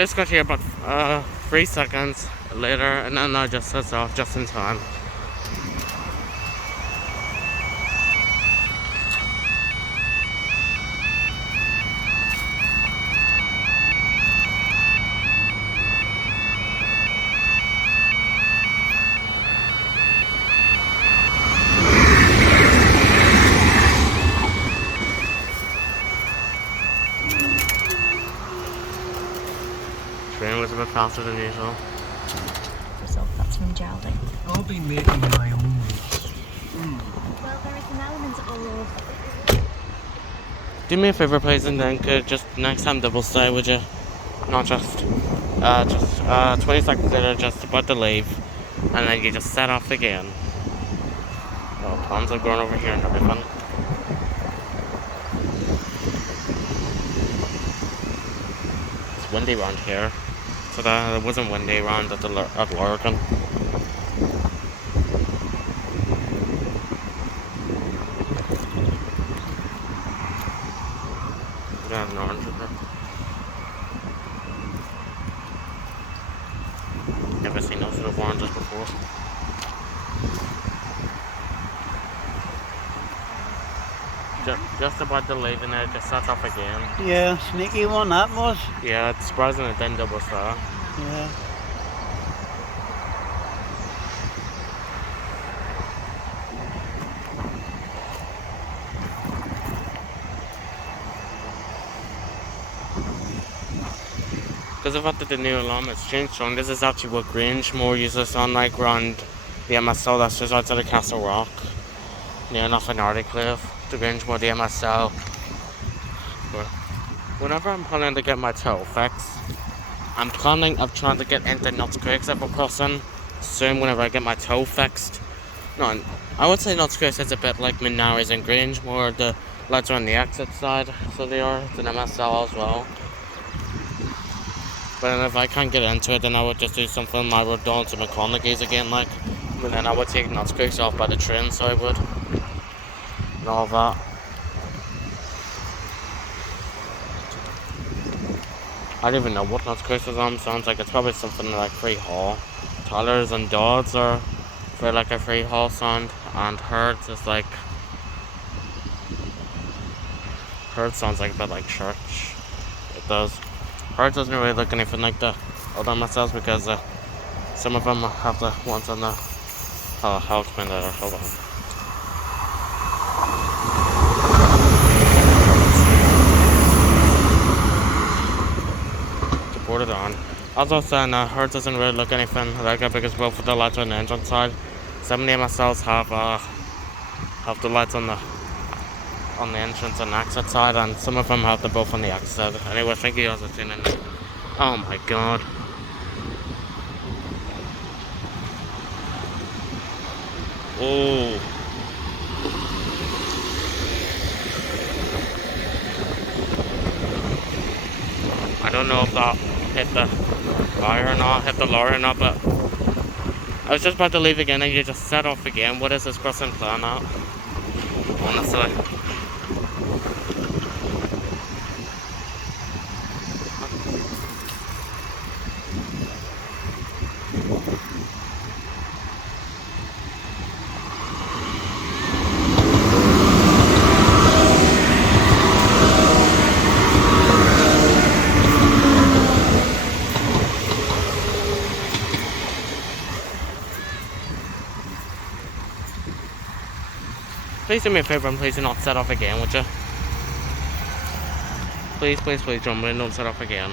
just got here about 3 seconds later, and then I just set off just in time. Train was a bit faster than usual. So that's from Geraldine. I'll be making my own rules. Well, there is an element of... Do me a favour, please, and then could just next time double stay, would you? Not just 20 seconds later, just about to leave, and then you just set off again. Oh, plans are going over here and everything. It's windy around here, so that it wasn't windy around at Lorry. Yeah, an orange in there. Never seen those sort of oranges before. Just about to leave and it just sets off again. Yeah, sneaky one that was. Yeah, it's surprising it didn't double star. Yeah. Because of the new alarm, it's changed strong. This is actually what Grange more uses on, like around the MSL that's just outside of Castle Rock, near enough an Cliff. The Grange more the MSL. But whenever I'm planning to get my tow fixed, I'm planning of trying to get into Nuts Creek Zipper Crossing soon whenever I get my tow fixed. No, I would say Nuts Creek is a bit like Minnaries and Grange, more the lights are on the exit side, so they are. It's an MSL as well. But if I can't get into it, then I would just do something my road down to McConaughey's again, like. But then I would take Nuts Creek off by the train, so I would. And all that. I don't even know what Nuts Creek is on. Sounds like it's probably something like free haul. Tyler's and Dodds are for like a free haul sound, and Hertz is like. Hertz sounds like a bit like church. It does. Hertz doesn't really look anything like the other MSLs because some of them have the ones on the. I'll explain later. Hold on. Put it on. As I was saying, Hertz doesn't really look anything like it because both of the lights are on the engine side. Some of the MSLs have the lights on the entrance and exit side, and some of them have them both on the exit side. Anyway, thank you guys for tuning in. Oh my god. Oh. I don't know if that hit the fire or not, hit the lorry or not, but I was just about to leave again and you just set off again. What is this crossing plan at? Honestly. Please do me a favour and please do not set off again, would you? Please, please, please, Drumbane, don't set off again.